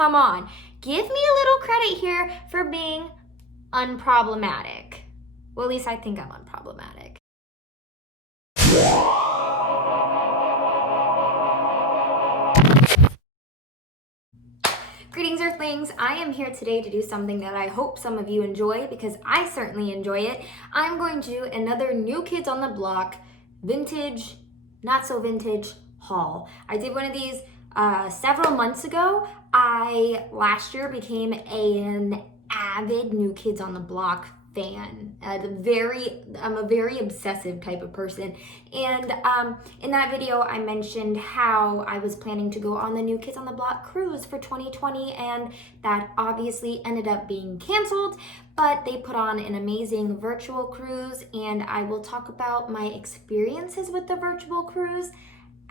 come on. Give me a little credit here for being unproblematic. Well, at least I think I'm unproblematic. Greetings, Earthlings. I am here today to do something that I hope some of you enjoy because I certainly enjoy it. I'm going to do another New Kids on the Block vintage, not so vintage haul. I did one of these several months ago. I last year became an avid New Kids on the Block fan. I'm a very obsessive type of person. And in that video, I mentioned how I was planning to go on the New Kids on the Block cruise for 2020, and that obviously ended up being canceled, but they put on an amazing virtual cruise, and I will talk about my experiences with the virtual cruise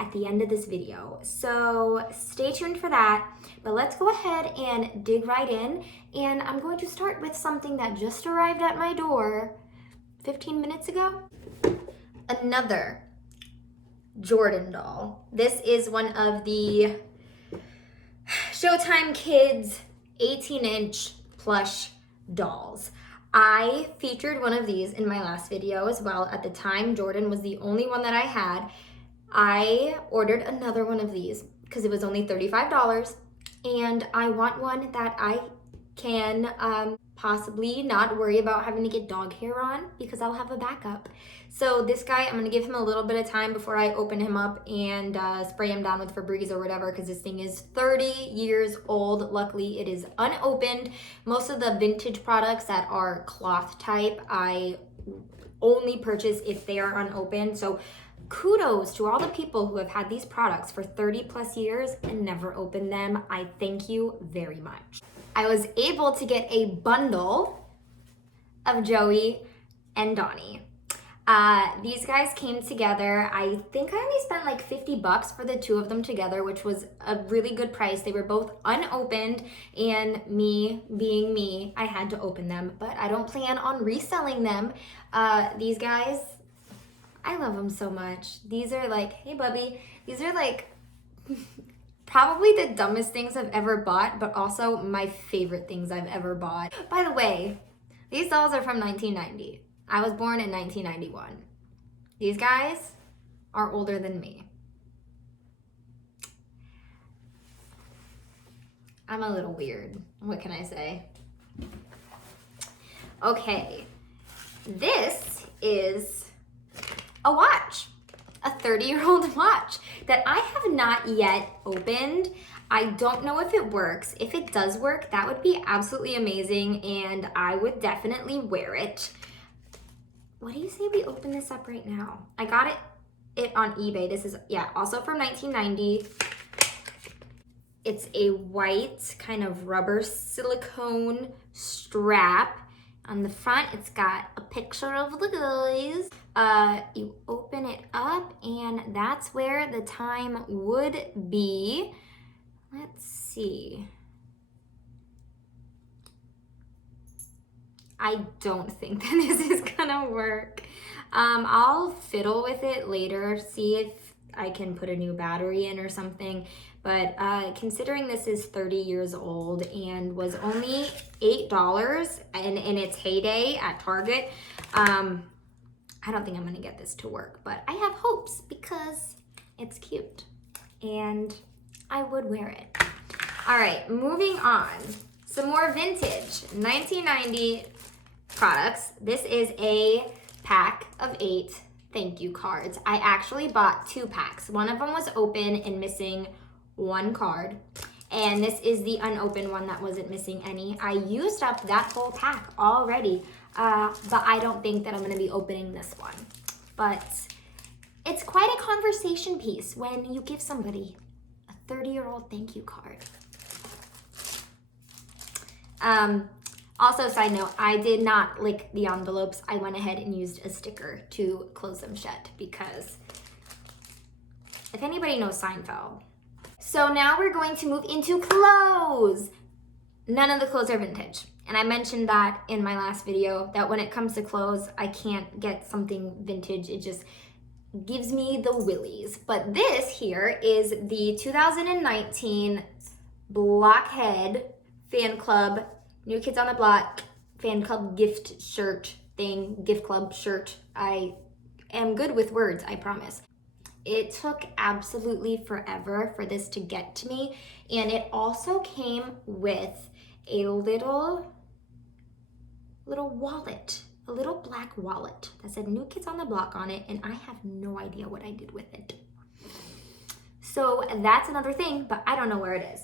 at the end of this video. So stay tuned for that, but let's go ahead and dig right in. And I'm going to start with something that just arrived at my door 15 minutes ago. Another Jordan doll. This is one of the Showtime Kids 18-inch plush dolls. I featured one of these in my last video as well. At the time, Jordan was the only one that I had. I ordered another one of these because it was only $35, and I want one that I can possibly not worry about having to get dog hair on because I'll have a backup. So this guy, I'm gonna give him a little bit of time before I open him up and spray him down with Febreze or whatever, because this thing is 30 years old. Luckily, it is unopened. Most of the vintage products that are cloth type, I only purchase if they are unopened. So kudos to all the people who have had these products for 30 plus years and never opened them. I thank you very much. I was able to get a bundle of Joey and Donnie. These guys came together. I think I only spent like $50 for the two of them together, which was a really good price. They were both unopened, and me being me, I had to open them, but I don't plan on reselling them. These guys, I love them so much. These are like, hey Bubby, these are like probably the dumbest things I've ever bought, but also my favorite things I've ever bought. By the way, these dolls are from 1990. I was born in 1991. These guys are older than me. I'm a little weird. What can I say? Okay, this is a watch, a 30-year-old watch that I have not yet opened. I don't know if it works. If it does work, that would be absolutely amazing, and I would definitely wear it. What do you say we open this up right now? I got it on eBay. This is, yeah, also from 1990. It's a white kind of rubber silicone strap. On the front, it's got a picture of the guys. You open it up, and that's where the time would be. Let's see. I don't think that this is gonna work. I'll fiddle with it later, see if I can put a new battery in or something. But considering this is 30 years old and was only $8 in its heyday at Target, I don't think I'm gonna get this to work, but I have hopes because it's cute and I would wear it. All right, moving on. Some more vintage 1990 products. This is a pack of 8 thank you cards. I actually bought 2 packs. One of them was open and missing 1 card, and this is the unopened one that wasn't missing any. I used up that whole pack already, but I don't think that I'm gonna be opening this one. But it's quite a conversation piece when you give somebody a 30-year-old thank you card. Also, side note, I did not lick the envelopes. I went ahead and used a sticker to close them shut because if anybody knows Seinfeld. So now we're going to move into clothes. None of the clothes are vintage. And I mentioned that in my last video, that when it comes to clothes, I can't get something vintage. It just gives me the willies. But this here is the 2019 blockhead fan club, New Kids on the Block fan club gift shirt thing, gift club shirt. I am good with words, I promise. It took absolutely forever for this to get to me, and it also came with a little wallet, a little black wallet that said New Kids on the Block on it, and I have no idea what I did with it. So that's another thing, but I don't know where it is.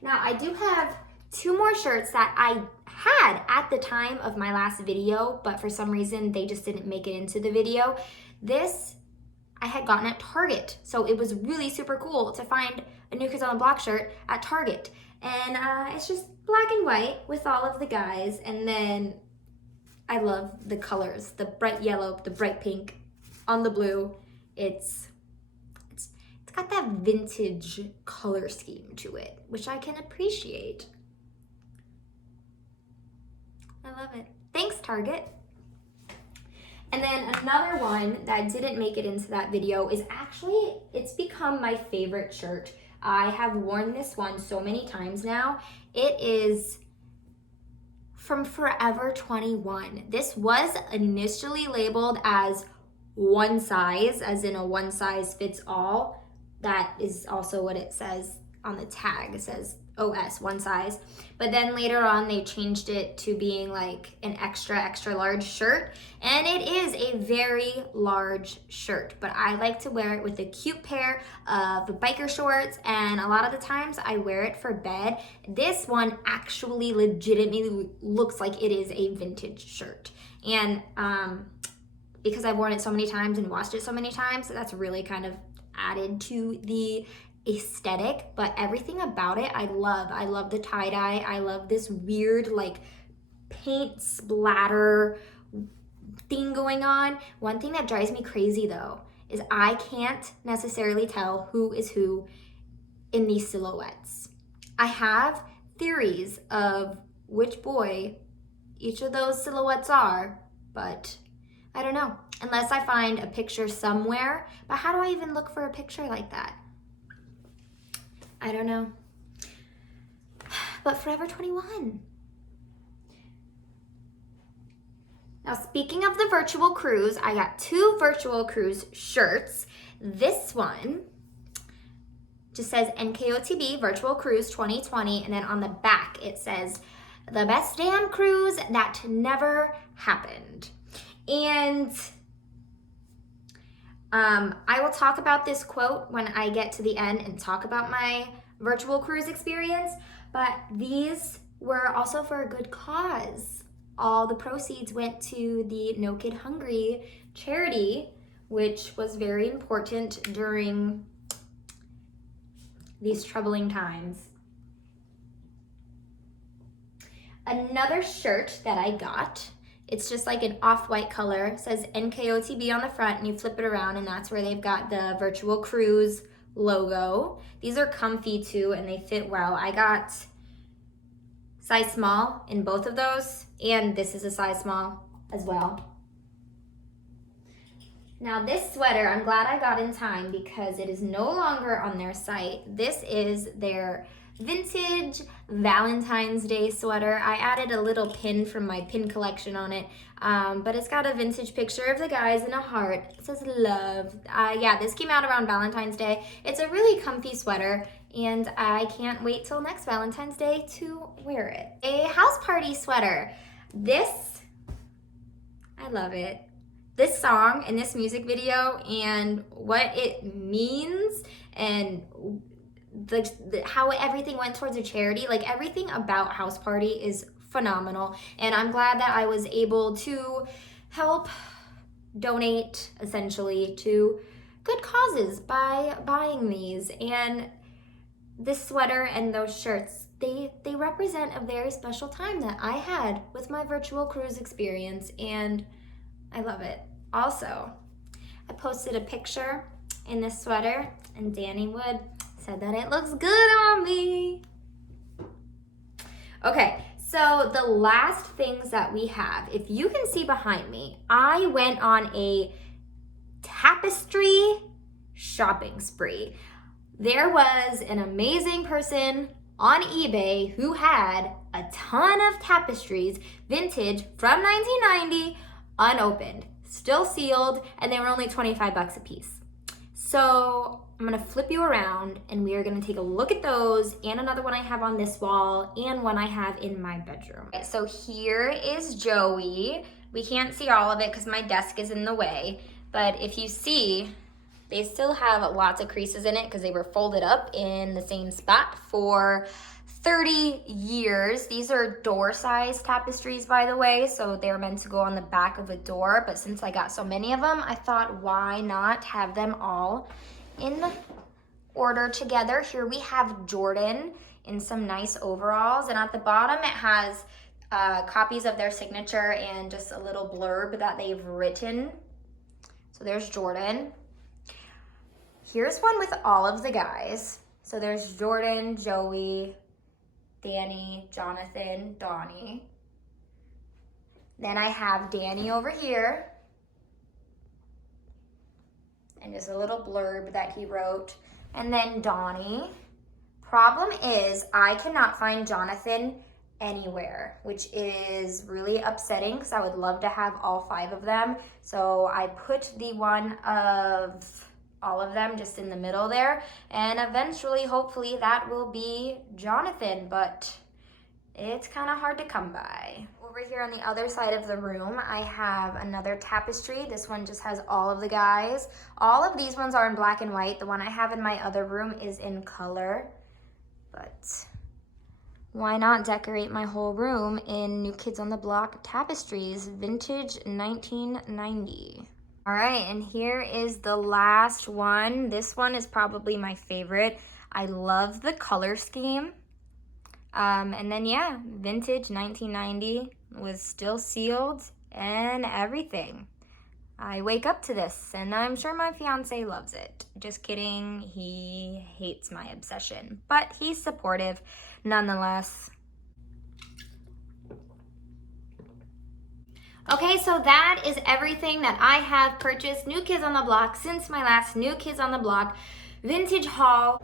Now, I do have 2 more shirts that I had at the time of my last video, but for some reason they just didn't make it into the video. This I had gotten at Target, so it was really super cool to find a New Kids on the Block shirt at Target. And it's just black and white with all of the guys, and then I love the colors, the bright yellow, the bright pink on the blue. It's got that vintage color scheme to it, which I can appreciate. I love it. Thanks, Target. And then another one that didn't make it into that video is actually, it's become my favorite shirt. I have worn this one so many times now. It is from Forever 21. This was initially labeled as one size, as in a one size fits all. That is also what it says on the tag. It says OS, one size. But then later on, they changed it to being like an extra, extra large shirt. And it is a very large shirt, but I like to wear it with a cute pair of biker shorts. And a lot of the times I wear it for bed. This one actually legitimately looks like it is a vintage shirt. And because I've worn it so many times and washed it so many times, that's really kind of added to the aesthetic, but everything about it I love. I love the tie-dye. I love this weird like paint splatter thing going on. One thing that drives me crazy though is I can't necessarily tell who is who in these silhouettes. I have theories of which boy each of those silhouettes are, but I don't know, unless I find a picture somewhere. But how do I even look for a picture like that? I don't know. But Forever 21. Now, speaking of the virtual cruise, I got 2 virtual cruise shirts. This one just says Nkotb Virtual Cruise 2020, and then on the back it says, the best damn cruise that never happened. And I will talk about this quote when I get to the end and talk about my virtual cruise experience, but these were also for a good cause. All the proceeds went to the No Kid Hungry charity, which was very important during these troubling times. Another shirt that I got, it's just like an off-white color. It says Nkotb on the front, and you flip it around, and that's where they've got the virtual cruise logo. These are comfy too, and they fit well. I got size small in both of those, and this is a size small as well. Now this sweater, I'm glad I got in time because it is no longer on their site. This is their vintage Valentine's Day sweater. I added a little pin from my pin collection on it, but it's got a vintage picture of the guys in a heart. It says love. Yeah, this came out around Valentine's Day. It's a really comfy sweater, and I can't wait till next Valentine's Day to wear it. A house party sweater. This, I love it. This song and this music video and what it means and how everything went towards a charity, like everything about House Party is phenomenal, and I'm glad that I was able to help donate essentially to good causes by buying these. And this sweater and those shirts, they represent a very special time that I had with my virtual cruise experience, and I love it. Also, I posted a picture in this sweater, and Danny Wood said that it looks good on me. Okay, so the last things that we have, if you can see behind me, I went on a tapestry shopping spree. There was an amazing person on eBay who had a ton of tapestries, vintage from 1990, unopened, still sealed, and they were only 25 bucks a piece. So I'm gonna flip you around and we are gonna take a look at those and another one I have on this wall and one I have in my bedroom. Okay, so here is Joey. We can't see all of it because my desk is in the way, but if you see, they still have lots of creases in it because they were folded up in the same spot for 30 years. These are door-sized tapestries, by the way, so they're meant to go on the back of a door, but since I got so many of them, I thought, why not have them all in order together? Here we have Jordan in some nice overalls, and at the bottom it has copies of their signature and just a little blurb that they've written. So there's Jordan. Here's one with all of the guys. So there's Jordan, Joey, Danny, Jonathan, Donnie. Then I have Danny over here. And just a little blurb that he wrote. And then Donnie. Problem is, I cannot find Jonathan anywhere, which is really upsetting because I would love to have all 5 of them. So I put the one of all of them just in the middle there, and eventually, hopefully, that will be Jonathan, but it's kind of hard to come by. Over here on the other side of the room, I have another tapestry. This one just has all of the guys. All of these ones are in black and white. The one I have in my other room is in color, but why not decorate my whole room in New Kids on the Block tapestries, vintage 1990. All right, and here is the last one. This one is probably my favorite. I love the color scheme. And then, yeah, vintage 1990 was still sealed and everything. I wake up to this, and I'm sure my fiance loves it. Just kidding, he hates my obsession, but he's supportive nonetheless. Okay, so that is everything that I have purchased New Kids on the Block since my last New Kids on the Block vintage haul.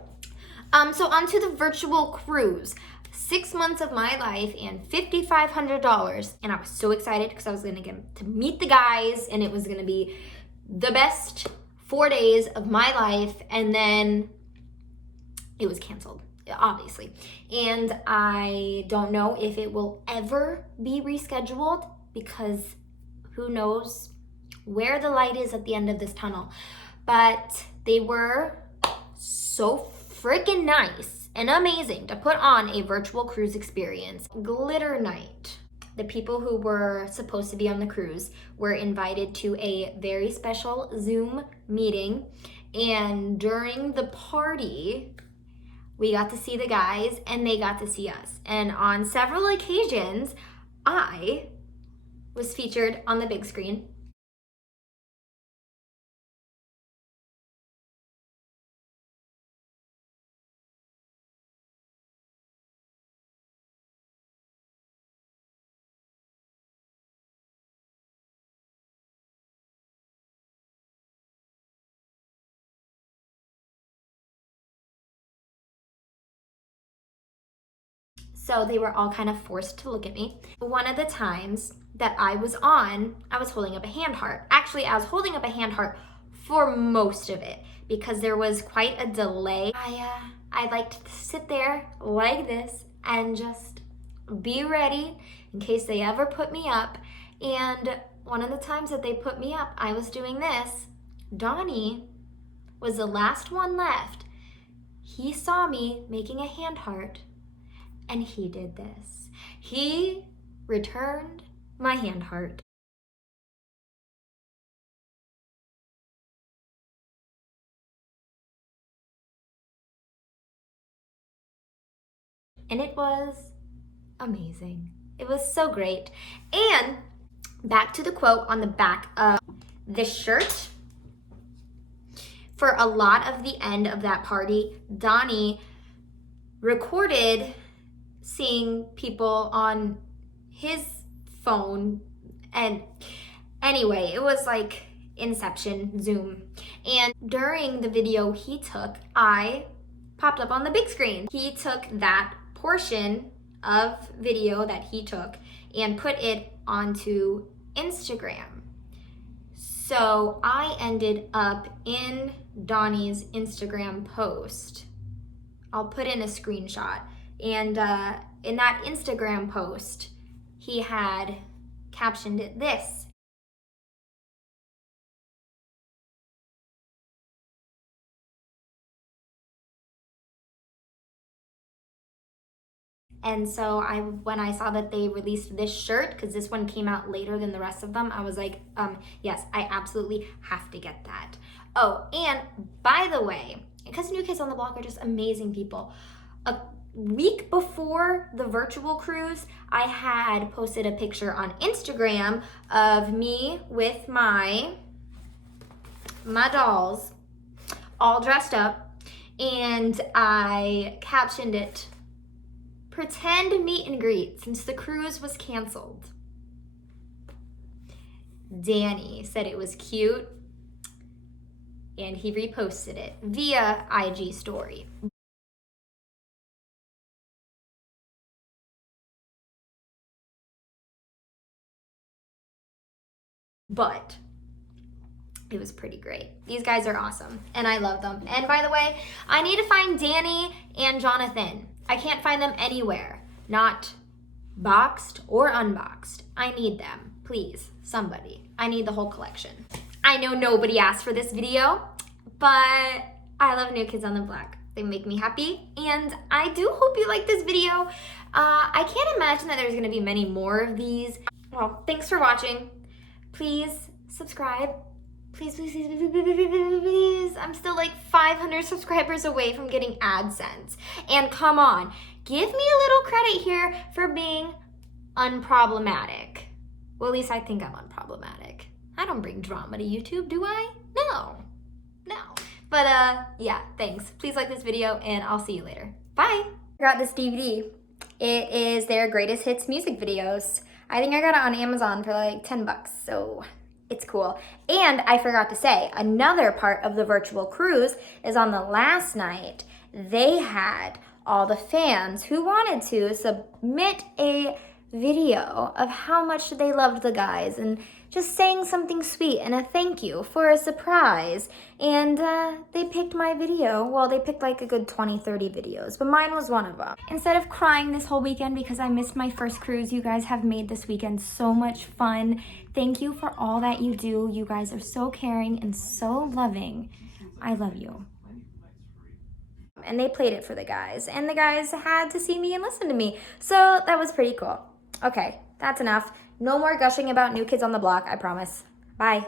So onto the virtual cruise. 6 months of my life and $5,500. And I was so excited because I was gonna get to meet the guys and it was gonna be the best 4 days of my life. And then it was canceled, obviously. And I don't know if it will ever be rescheduled, because who knows where the light is at the end of this tunnel. But they were so freaking nice and amazing to put on a virtual cruise experience. Glitter night. The people who were supposed to be on the cruise were invited to a very special Zoom meeting. And during the party, we got to see the guys and they got to see us. And on several occasions, I was featured on the big screen. So they were all kind of forced to look at me. One of the times that I was on, I was holding up a hand heart. Actually, I was holding up a hand heart for most of it because there was quite a delay. I liked to sit there like this and just be ready in case they ever put me up. And one of the times that they put me up, I was doing this. Donnie was the last one left. He saw me making a hand heart and he did this. He returned my hand heart. And it was amazing. It was so great. And back to the quote on the back of this shirt. For a lot of the end of that party, Donnie recorded seeing people on his phone. And anyway, it was like Inception, Zoom. And during the video he took, I popped up on the big screen. He took that portion of video that he took and put it onto Instagram. So I ended up in Donnie's Instagram post. I'll put in a screenshot. And in that Instagram post, he had captioned it this. And so when I saw that they released this shirt, because this one came out later than the rest of them, I was like, yes, I absolutely have to get that. Oh, and by the way, because New Kids on the Block are just amazing people, a week before the virtual cruise, I had posted a picture on Instagram of me with my dolls all dressed up, and I captioned it, "Pretend meet and greet since the cruise was canceled." Danny said it was cute, and he reposted it via IG story. But it was pretty great. These guys are awesome, and I love them. And by the way, I need to find Danny and Jonathan. I can't find them anywhere, not boxed or unboxed. I need them, please, somebody. I need the whole collection. I know nobody asked for this video, but I love New Kids on the Block. They make me happy, and I do hope you like this video. I can't imagine that there's gonna be many more of these. Well, thanks for watching. Please subscribe. Please, please, please, please, please, please, please. I'm still like 500 subscribers away from getting AdSense. And come on, give me a little credit here for being unproblematic. Well, at least I think I'm unproblematic. I don't bring drama to YouTube, do I? No. But yeah, thanks. Please like this video, and I'll see you later. Bye. I got this DVD. It is their greatest hits music videos. I think I got it on Amazon for like 10 bucks, so it's cool. And I forgot to say, another part of the virtual cruise is on the last night, they had all the fans who wanted to submit a video of how much they loved the guys and just saying something sweet and a thank you for a surprise. And they picked my video. Well, they picked like a good 20, 30 videos, but mine was one of them. Instead of crying this whole weekend because I missed my first cruise, you guys have made this weekend so much fun. Thank you for all that you do. You guys are so caring and so loving. I love you. And they played it for the guys, and the guys had to see me and listen to me. So that was pretty cool. Okay, that's enough. No more gushing about New Kids on the Block, I promise. Bye.